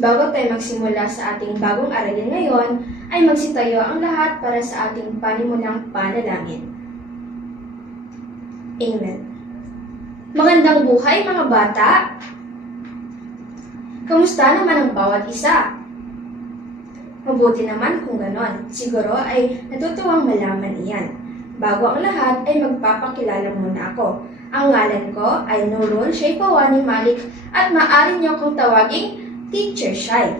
Bago tayo magsimula sa ating bagong aralin ngayon, ay magsitayo ang lahat para sa ating panimulang panalangin. Amen. Magandang buhay mga bata! Kamusta naman ang bawat isa? Mabuti naman kung ganon. Siguro ay natutuwang malaman iyan. Bago ang lahat ay magpapakilala muna ako. Ang ngalan ko ay Nurul Shaifawani Malik at maaari niyo kong tawaging Teacher Shai.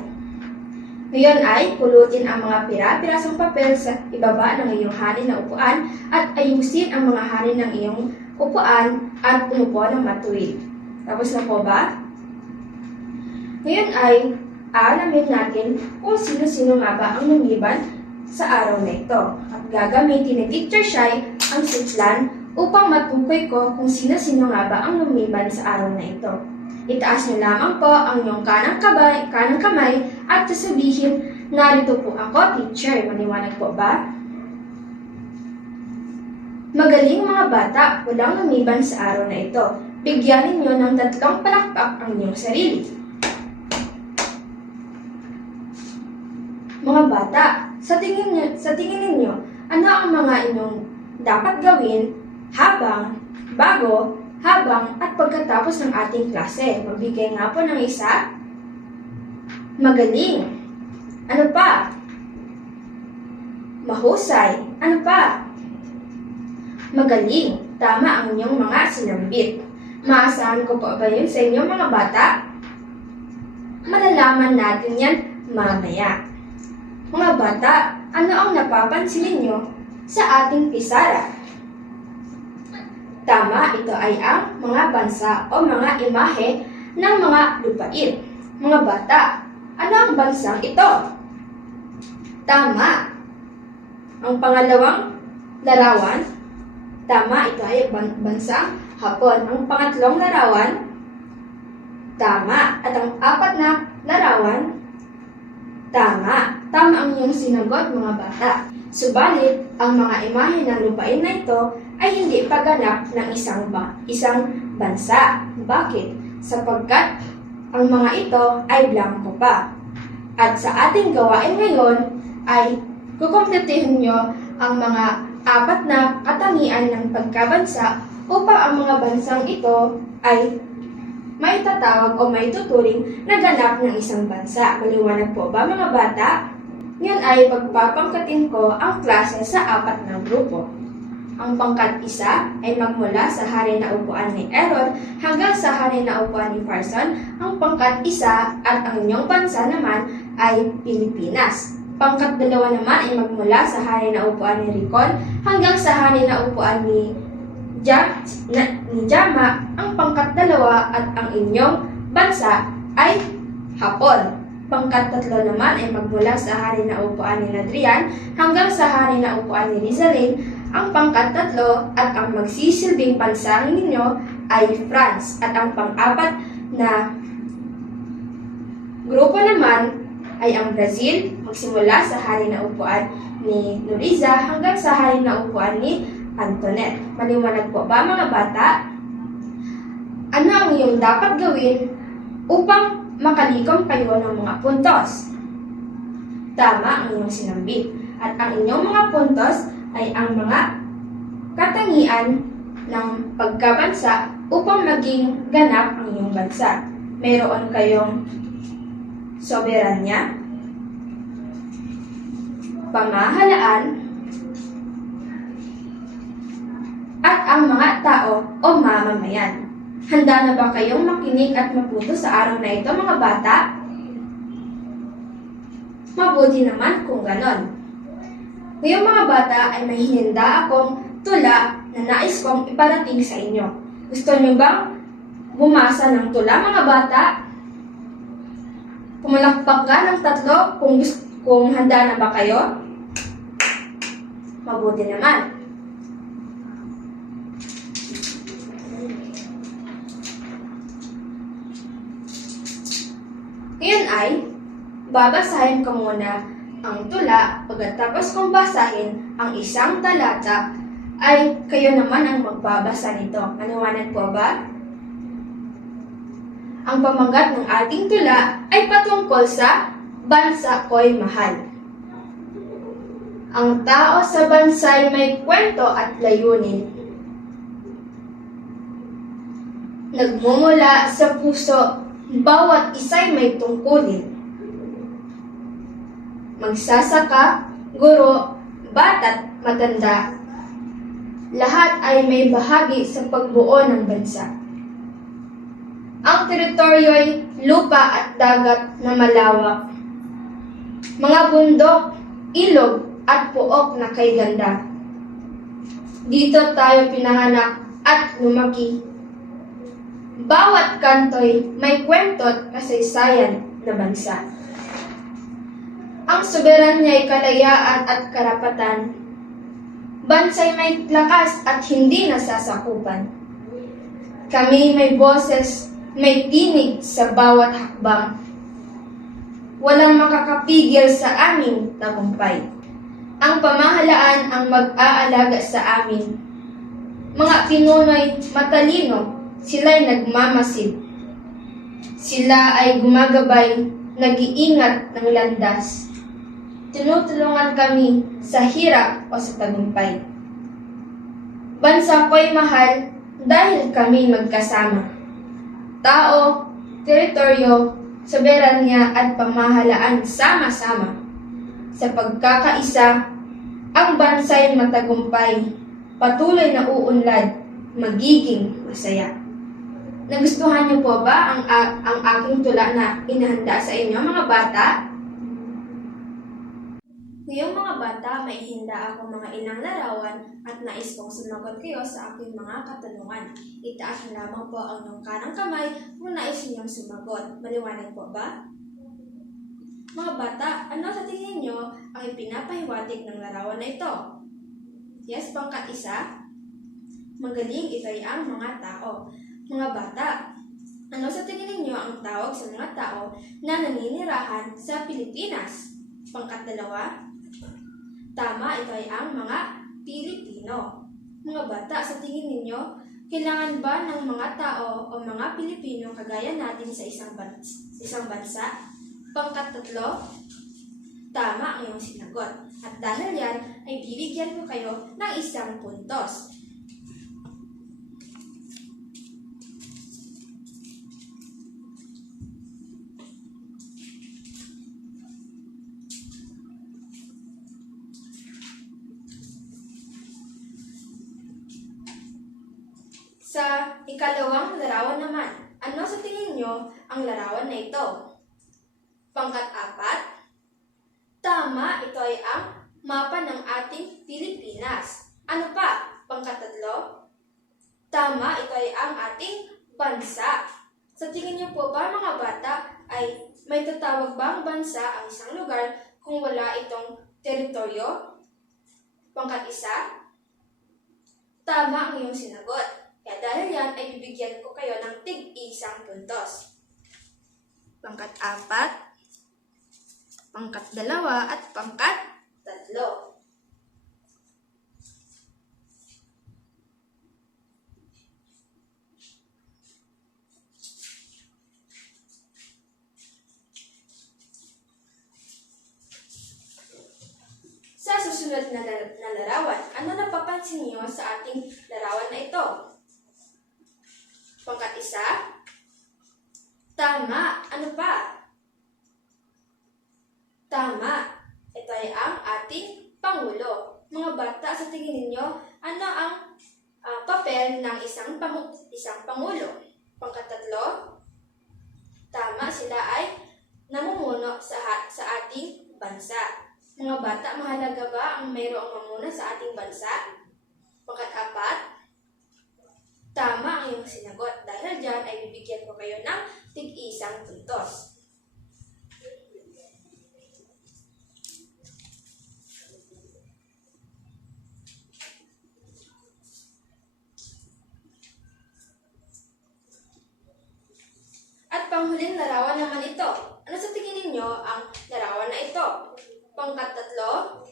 Ngayon ay pulutin ang mga pira-pirasong papel sa ibaba ng iyong hari na upuan at ayusin ang mga hari ng iyong upuan at umupo ng matuwid. Tapos na po ba? Ngayon ay aalamin natin kung sino-sino nga ba ang lumiban sa araw na ito. At gagamitin ni Teacher Shai ang sitlan upang matukoy ko kung sino-sino nga ba ang lumiban sa araw na ito. Itaas niyo lamang po ang iyong kanang kamay at sasabihin, narito po ako, teacher. Maliwanag po ba? Magaling mga bata, walang lumiban sa araw na ito. Bigyan ninyo ng 3 palakpak ang iyong sarili. Mga bata, sa tingin ninyo, ano ang mga inyong dapat gawin habang at pagkatapos ng ating klase? Magbigay nga po ng isa. Magaling. Ano pa? Mahusay. Ano pa? Magaling. Tama ang inyong mga sinambit. Maasahan ko po ba yun sa inyong mga bata? Malalaman natin yan mamaya. Mga bata, ano ang napapansin ninyo sa ating pisara? Tama, ito ay ang mga bansa o mga imahe ng mga lupain. Mga bata, ano ang bansang ito? Tama. Ang pangalawang larawan, tama, ito ay bansang Hapon. Ang pangatlong larawan, tama. At ang 4 na larawan, tama. Tama ang iyong sinagot mga bata. Subalit, ang mga imahe ng lupain na ito ay hindi paganap ng isang bansa. Bakit? Sapagkat ang mga ito ay blanco pa. At sa ating gawain ngayon ay kukumpletuhin nyo ang mga 4 na katangian ng pagkabansa upang ang mga bansang ito ay may tatawag o may tuturing na ganap ng isang bansa. Maliwanag po ba mga bata? Ngayon ay pagpapangkatin ko ang klase sa 4 na grupo. Ang pangkat 1 ay magmula sa hari na upuan ni Aaron hanggang sa hari na upuan ni Farson. Ang pangkat 1 at ang inyong bansa naman ay Pilipinas. Pangkat 2 naman ay magmula sa hari na upuan ni Ricon hanggang sa hari na upuan ni Jama. Ang pangkat 2 at ang inyong bansa ay Hapon. Pangkat 3 naman ay magmula sa hari na upuan ni Adrian hanggang sa hari na upuan ni Rizalin. Ang pangkat 3 at ang magsisilbing bansa ninyo ay France. At ang pang-4 na grupo naman ay ang Brazil, magsimula sa hari na upuan ni Noriza hanggang sa hari na upuan ni Antoinette. Maliwanag po ba mga bata? Ano ang iyong dapat gawin upang makalikom kayo ng mga puntos? Tama ang iyong sinambit. At ang inyong mga puntos ay ang mga katangian ng pagkabansa upang maging ganap ang iyong bansa. Mayroon kayong soberanya, pamahalaan, at ang mga tao o mamamayan. Handa na ba kayong makinig at maputo sa araw na ito mga bata? Mabuti naman kung ganon. Ngayong mga bata ay may hininda akong tula na nais kong iparating sa inyo. Gusto niyo bang bumasa ng tula mga bata? Pumalakpak ka ng 3 kung handa na ba kayo? Mabuti naman. Ngayon ay, babasahin ko muna ang tula. Pagkatapos kong basahin ang isang talata, ay kayo naman ang magbabasa nito. Maliwanag po ba? Ang pamagat ng ating tula ay patungkol sa Bansa Ko'y Mahal. Ang tao sa bansa'y may kwento at layunin. Nagmumula sa puso, bawat isa'y may tungkulin. Magsasaka, guro, bata't matanda, lahat ay may bahagi sa pagbuo ng bansa. Ang teritoryo'y lupa at dagat na malawak, mga bundok, ilog at puok na kay ganda. Dito tayo pinanganak at lumaki. Bawat kanto'y may kwento't kasaysayan na bansa. Ang soberanya'y kalayaan at karapatan. Bansa'y may lakas at hindi nasasakupan. Kami may boses, may tinig sa bawat hakbang. Walang makakapigil sa aming tagumpay. Ang pamahalaan ang mag-aalaga sa amin. Mga pinuno'y matalino, sila'y nagmamasid. Sila ay gumagabay, nag-iingat ng landas. Tinutulungan kami sa hirap o sa tagumpay. Bansa ko'y mahal dahil kami magkasama. Tao, teritoryo, soberanya at pamahalaan sama-sama. Sa pagkakaisa, ang bansa'y matagumpay, patuloy na uunlad, magiging masaya. Nagustuhan niyo po ba ang aking tula na inihanda sa inyo, mga bata? Ngayong mga bata, may hinda ako mga ilang larawan at nais kong sumagot kayo sa aking mga katanungan. Itaas na lamang po ang inyong kanang kamay kung nais ninyong sumagot. Maliwanag po ba? Mga bata, ano sa tingin niyo ang ipinapahiwatig ng larawan na ito? Yes, pangkat isa? Magaling, ito ay ang mga tao. Mga bata, ano sa tingin ninyo ang tawag sa mga tao na naninirahan sa Pilipinas? Pangkat dalawa? Tama, ito ay ang mga Pilipino. Mga bata, sa tingin ninyo, kailangan ba ng mga tao o mga Pilipino kagaya natin sa isang bansa? Pangkat tatlo? Tama ang iyong sinagot. At dahil yan, ay bibigyan ko kayo ng isang puntos. Sa ikalawang larawan naman, ano sa tingin nyo ang larawan na ito? Pangkat-apat? Tama, ito ay ang mapa ng ating Pilipinas. Ano pa? Pangkat-tatlo? Tama, ito ay ang ating bansa. Sa tingin nyo po ba, mga bata, ay may tatawag bang bansa ang isang lugar kung wala itong teritoryo? Pangkat-isa? Tama ang iyong sinagot. Kaya dahil yan, ay bibigyan ko kayo ng tig-isang puntos. Pangkat-apat, pangkat-dalawa, at pangkat-tatlo. Sa susunod na larawan, ano napapansin niyo sa ating larawan na ito? Pangkat-isa? Tama. Ano pa? Tama. Ito ay ang ating Pangulo. Mga bata, sa tingin ninyo, ano ang papel ng isang Pangulo? Pangkat-tatlo? Tama. Sila ay namumuno sa ating bansa. Mga bata, mahalaga ba ang mayroong mamuna sa ating bansa? Pangkat-apat? Tama ang iyong sinagot. Dahil dyan ay bibigyan ko kayo ng tig-isang puntos. At panghuling larawan naman ito. Ano sa tingin ninyo ang larawan na ito? Pangkat-tatlo?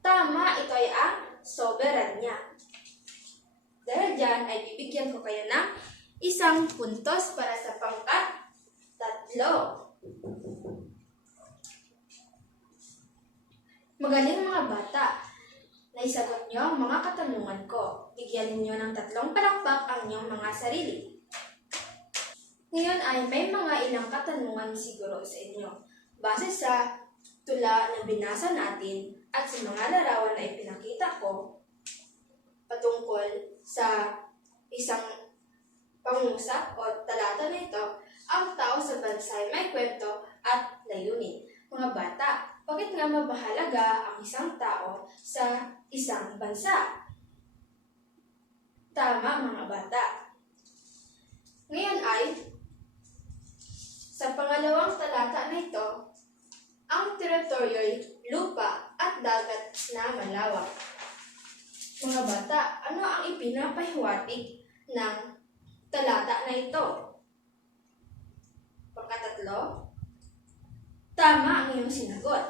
Tama, ito ay ang soberanya. Dahil dyan ay bibigyan ko kayo ng isang puntos para sa pangkat 3. Magaling mga bata! Naisagot niyo ang mga katanungan ko. Bigyan ninyo ng 3 palakpak ang inyong mga sarili. Ngayon ay may mga ilang katanungan siguro sa inyo. Base sa tula na binasa natin at sa mga larawan na ipinakita ko patungkol sa isang pangusap o talata nito, ang tao sa bansa ay may kwento at layunin. Mga bata, bakit nga mabahalaga ang isang tao sa isang bansa? Tama mga bata. Ngayon ay, sa pangalawang talata na ito, ang teritoryo'y lupa at dagat na malawak. Mga bata, ano ang ipinapahiwatig ng talata na ito? Pangkatatlo, tama ang iyong sinagot.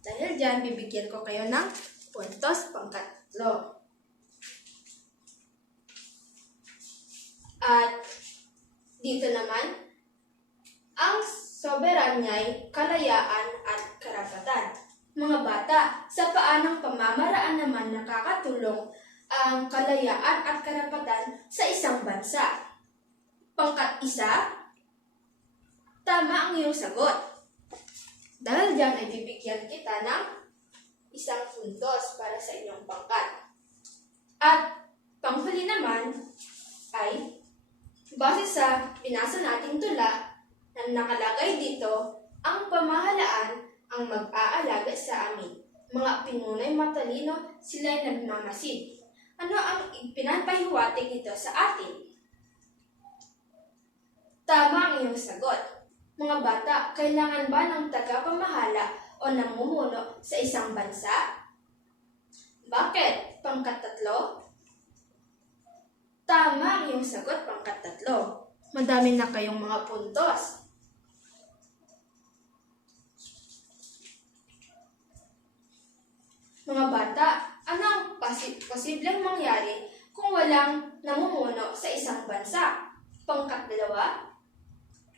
Dahil dyan, bibigyan ko kayo ng puntos pangkatlo. At dito naman, ang soberanya'y kalayaan at karapatan. Mga bata, sa paanong pamamaraan naman nakakatulong ang kalayaan at karapatan sa isang bansa? Pangkat-1, tama ang iyong sagot. Dahil dyan ay bibigyan kita ng 1 puntos para sa inyong pangkat. At panghuli naman ay base sa binasa nating tula na nakalagay dito, ang pamahalaan ang mag-aalaga sa amin. Mga pinunay matalino, sila'y nagmamasid. Ano ang ipinapahiwatig nito sa atin? Tama ang iyong sagot. Mga bata, kailangan ba ng tagapamahala o namumuno sa isang bansa? Bakit? Pangkat-3? Tama ang iyong sagot, pangkat-3. Madami na kayong mga puntos. Mga bata, ano ang posibleng mangyari kung walang namumuno sa isang bansa? Pangkat-2?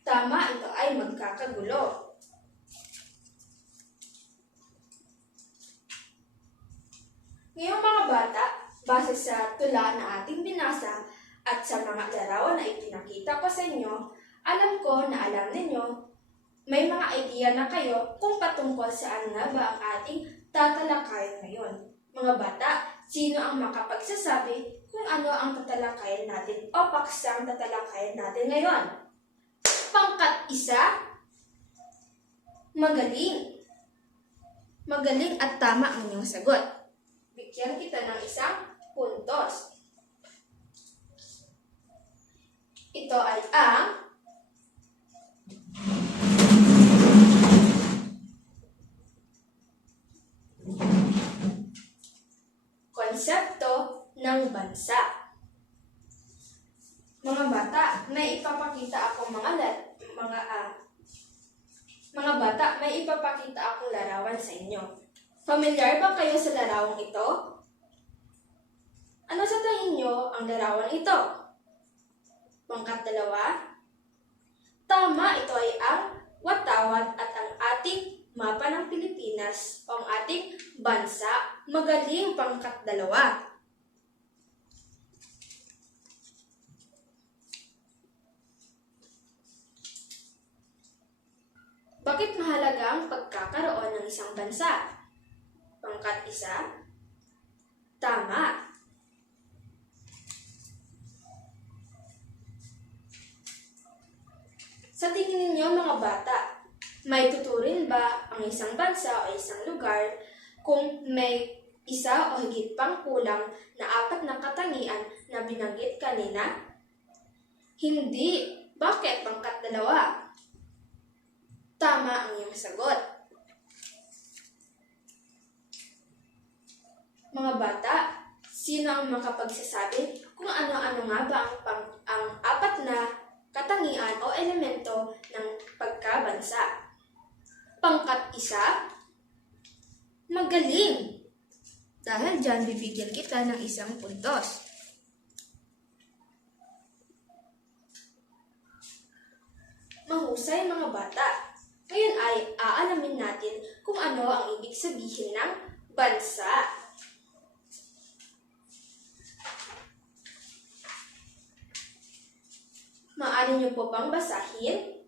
Tama, ito ay magkakagulo. Ngayong mga bata, base sa tula na ating binasa at sa mga larawan na ipinakita ko sa inyo, alam ko na alam ninyo, may mga idea na kayo kung patungkol saan nga ba ang ating tatalakayan ngayon. Mga bata, sino ang makapagsasabi kung ano ang tatalakayan natin o paksang tatalakayan natin ngayon? Pangkat-1, magaling. Magaling at tama ang inyong sagot. Bigyan kita ng 1 puntos. Ito ay ang konsepto ng bansa. Mga bata, may ipapakita akong mga larawan sa inyo. Familiar ba kayo sa larawang ito? Ano sa tingin nyo ang larawan ito? Pangkat-2? Tama, ito ay ang watawat at ang ating mapa ng Pilipinas o ang ating bansa. Magaling, pangkat-2. Bakit mahalaga ang pagkakaroon ng isang bansa? Pangkat-1? Tama. Sa tingin ninyo mga bata, may tuturin ba ang isang bansa o isang lugar kung may isa o higit pang kulang na 4 na katangian na binanggit kanina? Hindi. Bakit? Pangkat-2? Tama ang iyong sagot. Mga bata, sino ang makapagsasabi kung ano-ano nga ba ang 4 na katangian o elemento ng pagkabansa? Pangkat-1? Magaling! Dahil dyan, bibigyan kita ng 1 puntos. Mahusay mga bata! Ngayon ay aalamin natin kung ano ang ibig sabihin ng bansa. Maaari niyo po bang basahin?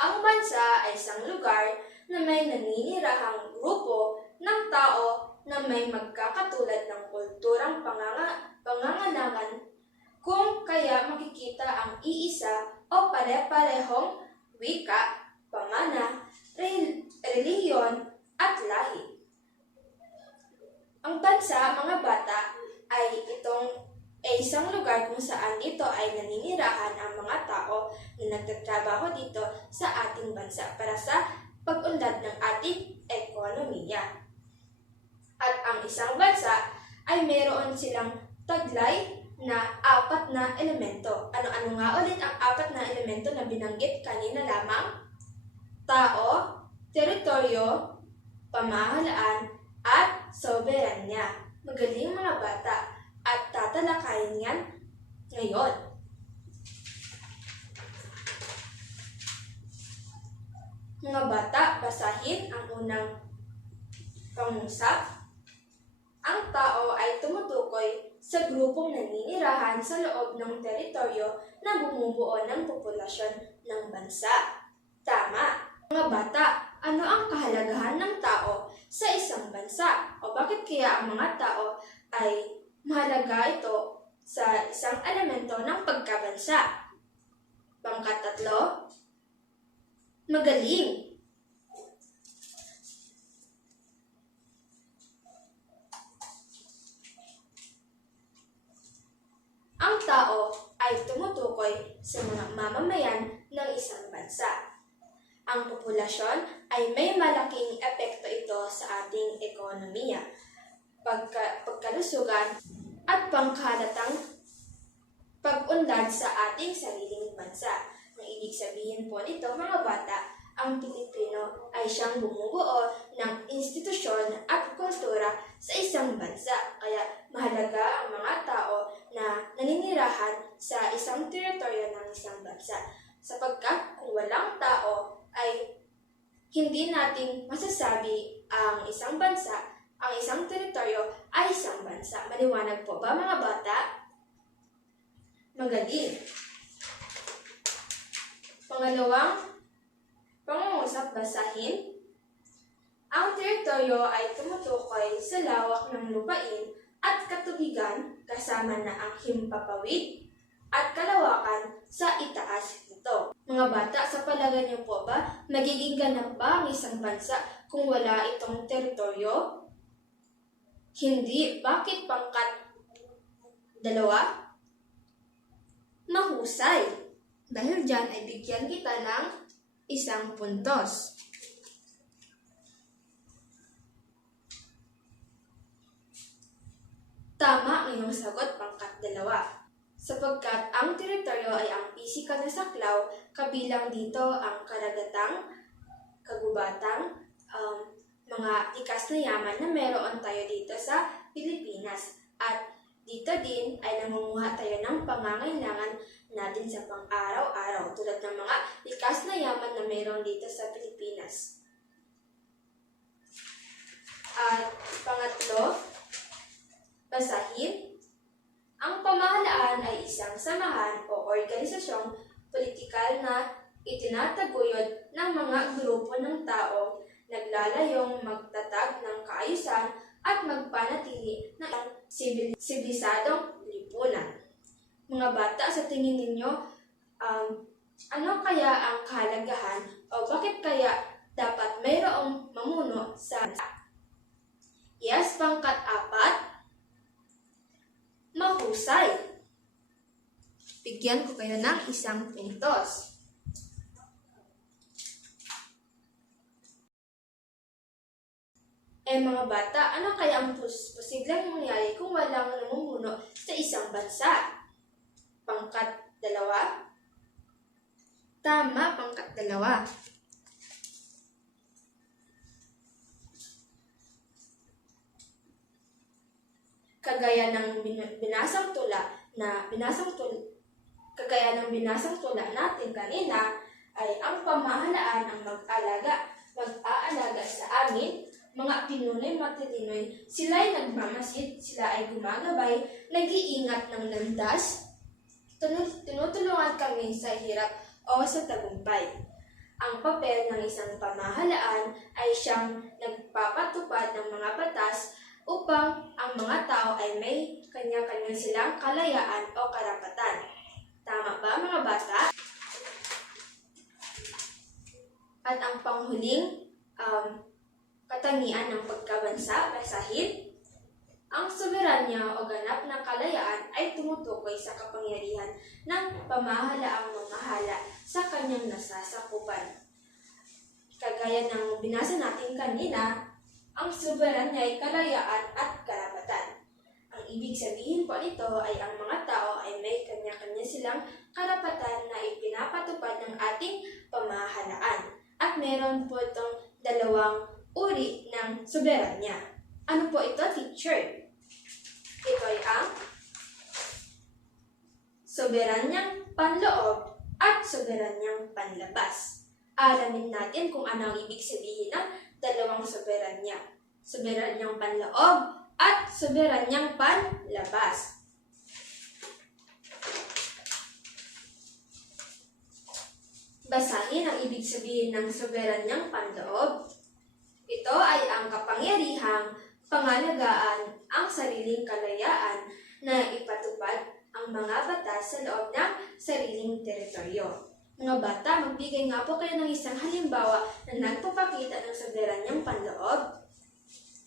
Ang bansa ay isang lugar na may naninirahang grupo ng tao na may magkakatulad ng kulturang pangangalaman, kung kaya makikita ang iisa o pare-parehong wika, pamana, relihiyon at lahi. Ang bansa, mga bata, ay isang lugar kung saan dito ay naninirahan ang mga tao na nagtatrabaho dito sa ating bansa para sa pag-unlad ng ating ekonomiya. At ang isang bansa ay mayroon silang taglay na 4 na elemento. Ano-ano nga ulit ang 4 na elemento na binanggit kanina lamang? Tao, teritoryo, pamahalaan, at soberanya. Magaling mga bata, at tatalakayin yan ngayon. Mga bata, basahin ang unang pangusap. Ang tao ay tumutukoy sa grupong naninirahan sa loob ng teritoryo na bumubuo ng populasyon ng bansa. Tama! Mga bata, ano ang kahalagahan ng tao sa isang bansa? O bakit kaya ang mga tao ay mahalaga ito sa isang elemento ng pagkabansa? Pangkatatlo, magaling! Ang tao ay tumutukoy sa mga mamamayan ng isang bansa. Ang populasyon ay may malaking epekto ito sa ating ekonomiya, pagkalusugan at pangkalatang pag-unlad sa ating sariling bansa. Ang ibig sabihin po nito mga bata, ang Pilipino ay siyang bumubuo ng institusyon at kultura sa isang bansa. Kaya mahalaga ang mga tao na naninirahan sa isang teritoryo ng isang bansa. Sapagkat kung walang tao ay hindi natin masasabi ang isang bansa, ang isang teritoryo ay isang bansa. Maliwanag po ba mga bata? Magaling! Pangalawang pangungusap, basahin. Ang teritoryo ay tumutukoy sa lawak ng lupain at katubigan kasama na ang himpapawid at kalawakan sa itaas nito. Mga bata, sa palagay niyo po ba, magiging ganap ba ang isang bansa kung wala itong teritoryo? Hindi. Bakit pangkat 2? Mahusay. Dahil dyan ay bigyan kita ng 1 puntos. Tama ang iyong sagot, pangkat 2. Sapagkat ang teritoryo ay ang pisikal na saklaw, kabilang dito ang karagatang, kagubatang, mga likas na yaman na meron tayo dito sa Pilipinas. At dito din ay nangunguha tayo ng pangangailangan natin sa pang-araw-araw, tulad ng mga likas na yaman na meron dito sa Pilipinas. At pangatlo, basahin. Ang pamahalaan ay isang samahan o organisasyong politikal na itinataguyod ng mga grupo ng tao naglalayong magtatag ng kaayusan at magpanatili ng sibilisadong lipunan. Mga bata, sa tingin ninyo, ano kaya ang kahalagahan o bakit kaya dapat mayroong mamuno sa bansa? Yes, pangkat 4. Mahusay. Bigyan ko kayo ng 1 puntos. Mga bata, ano kaya ang posibleng mangyari kung walang namumuno sa isang bansa? Pangkat 2? Tama, pangkat 2. Kagaya ng binasang tula natin kanina, ay ang pamahalaan ang mag-aalaga sa amin, mga Pinoy matalinoy, sila ay nagmamasid, sila ay gumagabay, nag-iingat ng landas, tinutulungan kami sa hirap o sa tagumpay. Ang papel ng isang pamahalaan ay siyang nagpapatupad ng mga batas upang ang mga tao ay may kanya-kanya silang kalayaan o karapatan. Tama ba mga bata? At ang panghuling katangian ng pagkabansa, basahin, ang soberanya o ganap na kalayaan ay tumutukoy sa kapangyarihan ng pamahalaang mamahala sa kanyang nasasakupan. Kagaya ng binasa natin kanina, ang soberanya ay kalayaan at karapatan. Ang ibig sabihin po nito ay ang mga tao ay may kanya-kanya silang karapatan na ipinapatupad ng ating pamahalaan. At meron po itong dalawang uri ng soberanya. Ano po ito, teacher? Ito ay ang soberanyang panloob at soberanyang panlabas. Alamin natin kung ano ang ibig sabihin ng dalawang soberanya. Soberanyang panloob at soberanyang panlabas. Basahin ang ibig sabihin ng soberanyang panloob. Ito ay ang kapangyarihang pangalagaan ang sariling kalayaan na ipatupad ang mga batas sa loob ng sariling teritoryo. Mga bata, magbigay nga po kayo ng isang halimbawa na nagpapakita ng soberanyang panloob.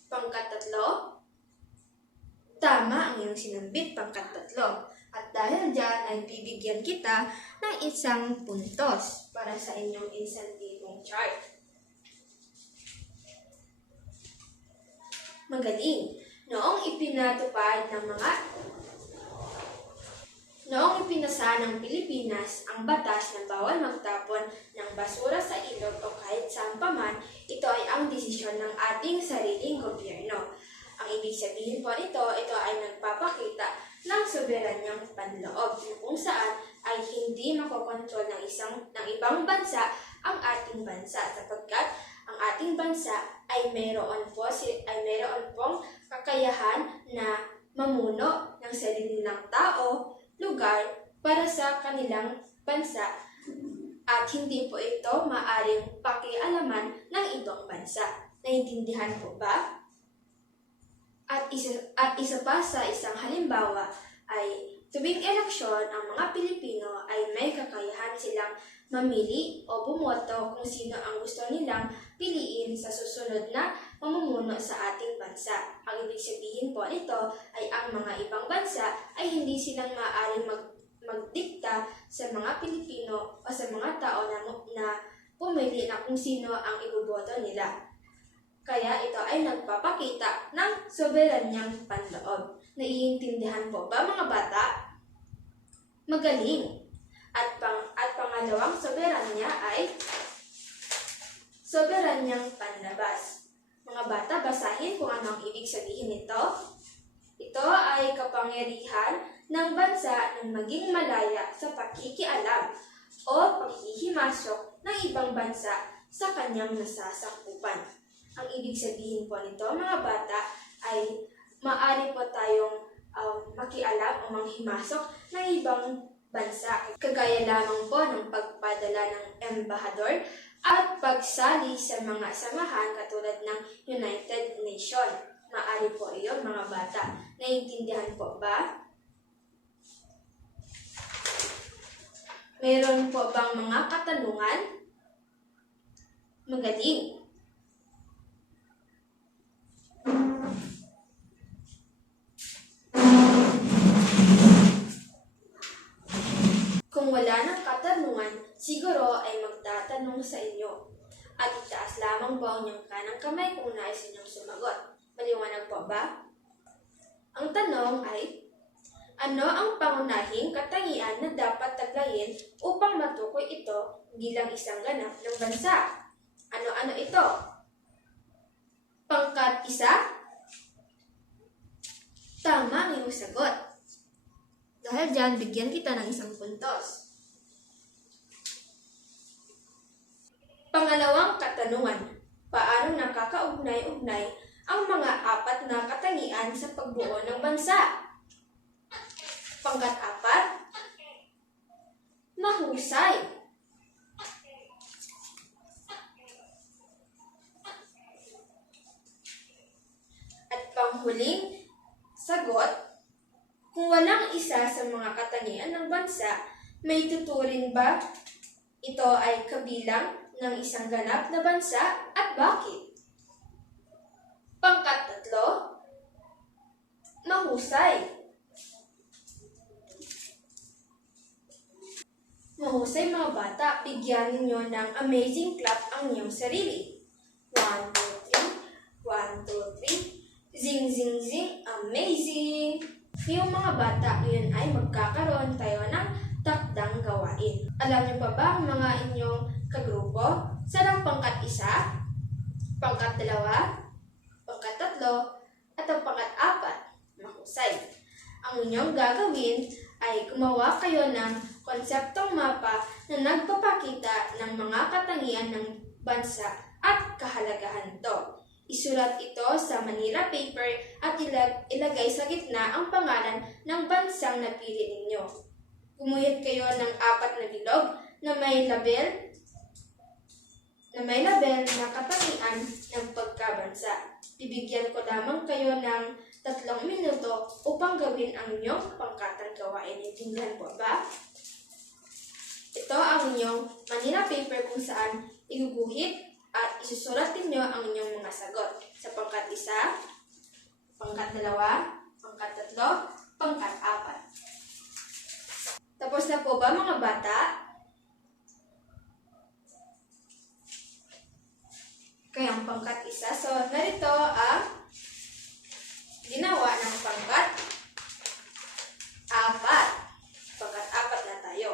Pangkatatlo, tama ang iyong sinambit, pangkatatlo. At dahil dyan ay bibigyan kita ng isang puntos para sa inyong insentibong chart. Magaling! Noong ipinasa ng Pilipinas ang batas na bawal magtapon ng basura sa ilog o kahit saan pa man, ito ay ang desisyon ng ating sariling gobyerno. Ang ibig sabihin po nito, ito ay nagpapakita ng soberanyang panloob na kung saan ay hindi makokontrol ng ibang bansa ang ating bansa sapagkat ang ating bansa ay mayroon pong kakayahan na mamuno ng sarili ng tao, lugar para sa kanilang bansa at hindi po ito maaring pakialaman ng ibang bansa. Naiintindihan po ba? At isa pa sa isang halimbawa ay tuwing eleksyon, ang mga Pilipino ay may kakayahan silang mamili o bumoto kung sino ang gusto nilang piliin sa susunod na mamumuno sa ating bansa. Ang ibig sabihin po nito ay ang mga ibang bansa ay hindi silang maaaring magdikta sa mga Pilipino o sa mga tao na pumili na kung sino ang iboboto nila. Kaya ito ay nagpapakita ng soberanyang panloob. Naiintindihan po ba mga bata? Magaling! At pangalawang soberanya ay soberanyang panlabas. Mga bata, basahin kung ano ang ibig sabihin nito. Ito ay kapangyarihan ng bansa na maging malaya sa pakikialam o paghihimasok ng ibang bansa sa kanyang nasasakupan. Ang ibig sabihin po nito, mga bata, ay maaari po tayong makialam o manghimasok ng ibang bansa. Kagaya lamang po ng pagpadala ng embahador at pagsali sa mga samahan katulad ng United Nations. Maaari po iyon, mga bata. Naiintindihan po ba? Meron po bang mga katanungan? Magaling! Kung wala ng katanungan, siguro ay magtatanong sa inyo. At itaas lamang po ang inyong kanang kamay kung nais inyong sumagot. Maliwanag po ba? Ang tanong ay, ano ang pangunahing katangian na dapat taglayin upang matukoy ito bilang isang ganap ng bansa? Ano-ano ito? Pangkat isa? Tama ang iyong sagot. Dahil dyan, bigyan kita ng isang puntos. Pangalawang katanungan, paano nakakaugnay-ugnay ang mga apat na katangian sa pagbuo ng bansa? Pangkat-apat, mahusay. At panghuling sagot, kung walang isa sa mga katangian ng bansa, may tuturing ba ito ay kabilang ng isang ganap na bansa at bakit? Pangkat-tatlo, mahusay. Mahusay mga bata, bigyan ninyo ng amazing clap ang inyong sarili. 1, 2, 3. 1, 2, 3. Zing, zing, zing. Amazing! Ngayong mga bata, ngayon ay magkakaroon tayo ng takdang gawain. Alam niyo pa ba ang mga inyong kagrupo? Saan ang pangkat-isa, pangkat-dalawa, pangkat-tatlo, at ang pangkat-apat? Mahusay. Ang inyong gagawin ay gumawa kayo ng konseptong mapa na nagpapakita ng mga katangian ng bansa at kahalagahan nito. Isulat ito sa Manila paper at ilagay sa gitna ang pangalan ng bansang napili ninyo. Gumuhit kayo ng 4 na bilog na may label na katangian ng pagkabansa. Bibigyan ko lamang kayo ng 3 minuto upang gawin ang inyong pangkatang gawain. Intindihan po ba? Ito ang inyong Manila paper kung saan iguguhit at isusulat ninyo ang inyong mga sagot sa pangkat-1, pangkat-2, pangkat-3, pangkat-4. Tapos na po ba mga bata? Kaya ang pangkat-1, so narito ang ginawa ng pangkat-4. Pangkat-4 na tayo.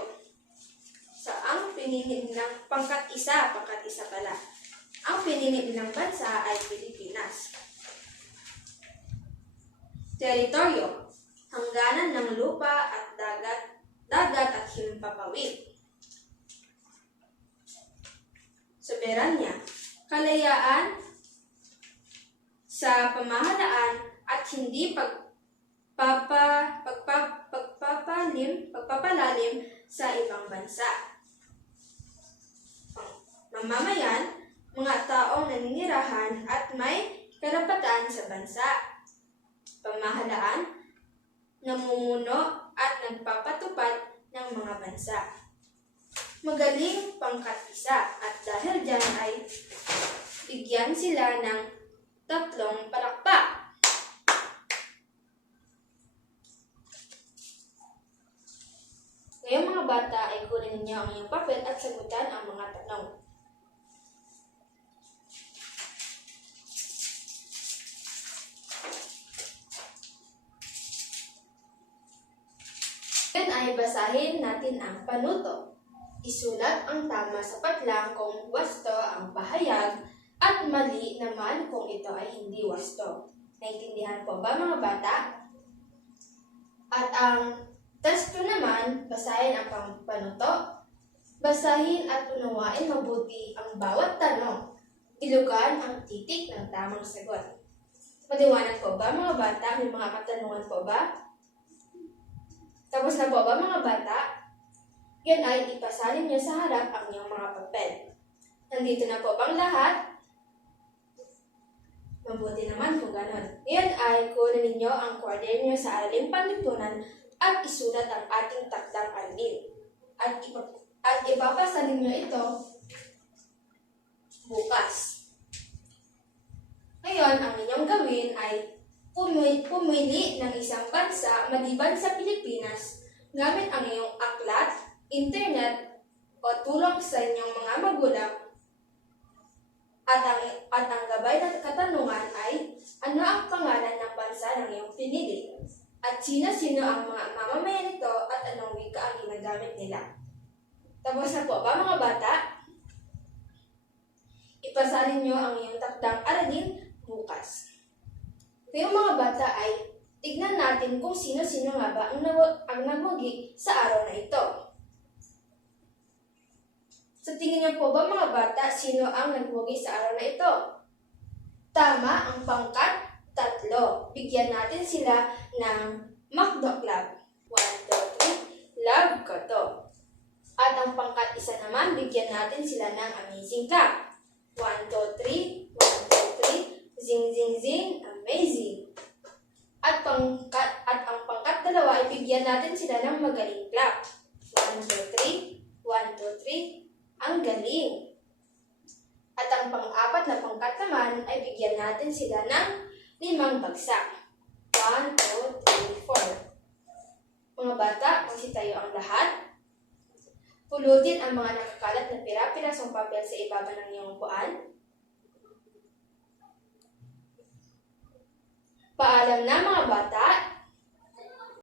So ang pinili ng pangkat-1 pala. Ang pinili ng bansa ay Pilipinas. Teritoryo, hangganan ng lupa at dagat at himpapawid. Soberanya, kalayaan sa pamahalaan at hindi pagpapalalim sa ibang bansa. Mamamayan, mga taong naninirahan at may karapatan sa bansa. Pamahalaan, namumuno at nagpapatupad ng mga bansa. Magaling pangkat-1 at dahil dyan ay bigyan sila ng 3 palakpak. Ngayong mga bata ay kunin ninyo ang iyong papel at sagutan ang mga tanong. Ngayon ay basahin natin ang panuto. Isulat ang tama sapat lang kung wasto ang pahayag at mali naman kung ito ay hindi wasto. Naintindihan po ba mga bata? At ang test 2 naman, basahin ang panuto. Basahin at unawain mabuti ang bawat tanong. Ilugan ang titik ng tamang sagot. Maliwanag po ba mga bata? May mga katanungan po ba? Tapos na po ba mga bata? Yan ay ipasalin niyo sa harap ang inyong mga papel. Nandito na po bang lahat? Mabuti naman kung ganon. Ngayon ay kunin ninyo ang kwaderno sa araling panlipunan at isulat ang ating takdang aralin. At ipapasa ninyo ito bukas. Ngayon, ang inyong gawin ay pumili ng isang bansa maliban sa Pilipinas gamit ang iyong aklat, internet, o tulong sa inyong mga magulang. At ang gabay na katanungan ay, ano ang pangalan ng bansa ng iyong pinili? At sino-sino ang mga mamamayan nito at anong wika ang ginagamit nila? Tapos na po ba mga bata? Ipasalin niyo ang iyong takdang aralin bukas. Ngayong mga bata ay tignan natin kung sino-sino nga ba ang nagwagi sa araw na ito. Sa Sa tingin niyo po ba mga bata, sino ang nagwagi sa araw na ito? Tama, ang pangkat 3. Bigyan natin sila ng McDo Club. 1, 2, 3. Love ko to. At ang pangkat 1 naman, bigyan natin sila ng Amazing Cup. 1, 2, 3. 1, 2, 3. Zing, zing, zing. Amazing. At ang pangkat 2, ibigyan natin sila ng Magaling Club. 1, 2, 3. 1, 2, 3. Ang galing. At ang pang-4 na pangkat naman ay bigyan natin sila ng 5 bagsak. 1, 2, 3, 4. Mga bata, magsitayo ang lahat. Pulutin ang mga nakakalat na pira-pirasong papel sa ibaba ng iyong upuan. Paalam na mga bata,